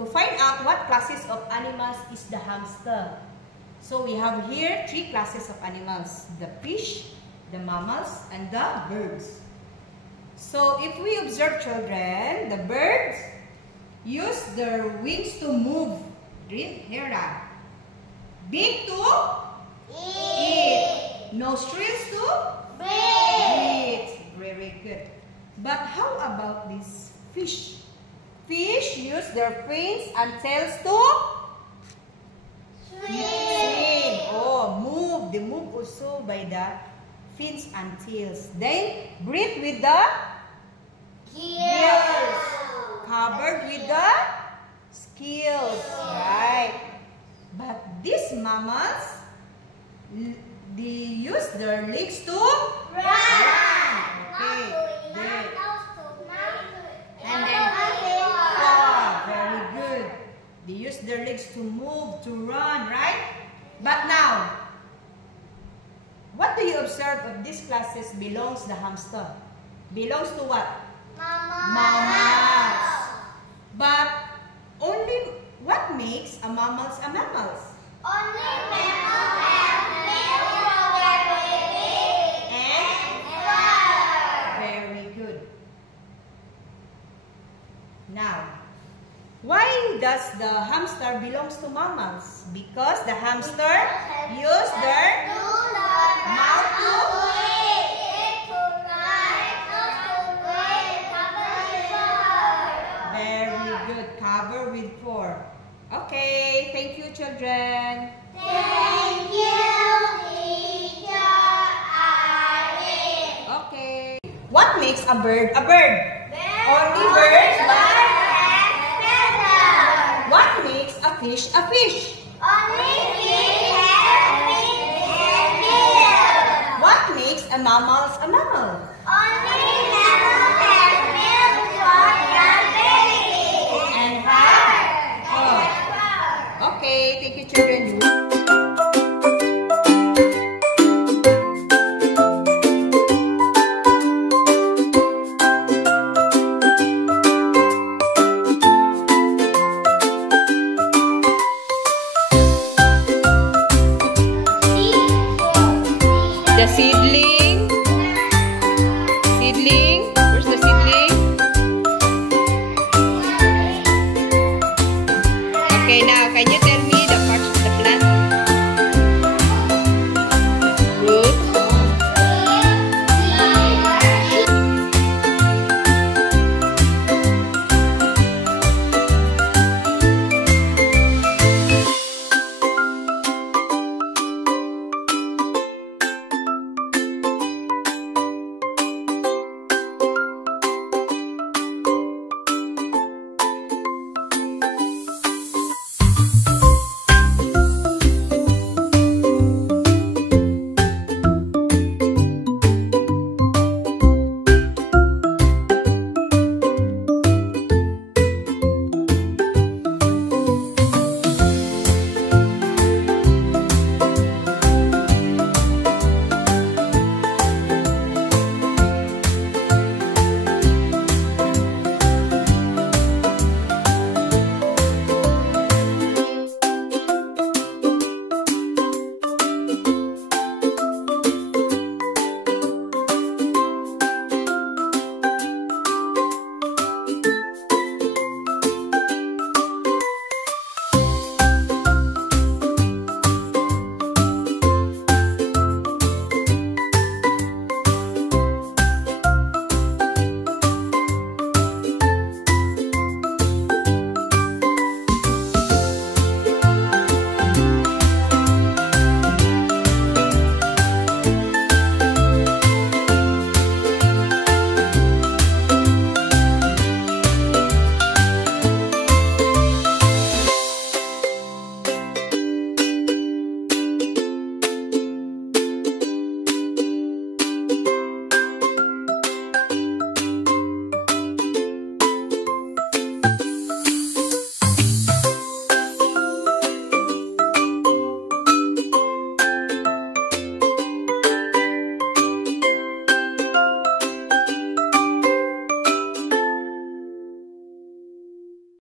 to find out what classes of animals is the hamster. So we have here 3 classes of animals: the fish, the mammals, and the birds. So if we observe children, the birds use their wings to move. Read here. Beak to eat. Nostrils to breathe. Very good. But how about this fish? Fish use their fins and tails to swim. Oh, move. They move also by the fins and tails. Then breathe with the gills. Covered with the scales. Right. But these mammals, they use their legs to run. Okay. And then very good. They use their legs to move, to run, right? But now, what do you observe of these classes belongs the hamster? Belongs to what? Mammals. But only what makes a mammals a mammals? Only mammals have milk from their baby and fur. Very good. Now, why does the hamster belongs to mammals? Because the hamster use their mouth to eat, to ride, to breathe, covered with fur. Very good. Cover with fur. Okay. Thank you, children. Thank you, Teacher Irene. Okay. What makes a bird a bird? Only Birds birds, but have feathers. what makes a fish a fish? Only fish have fins and gills. What makes a mammal a mammal? Only mammals have milk from their baby and fur. Okay, thank you, children. The seedling.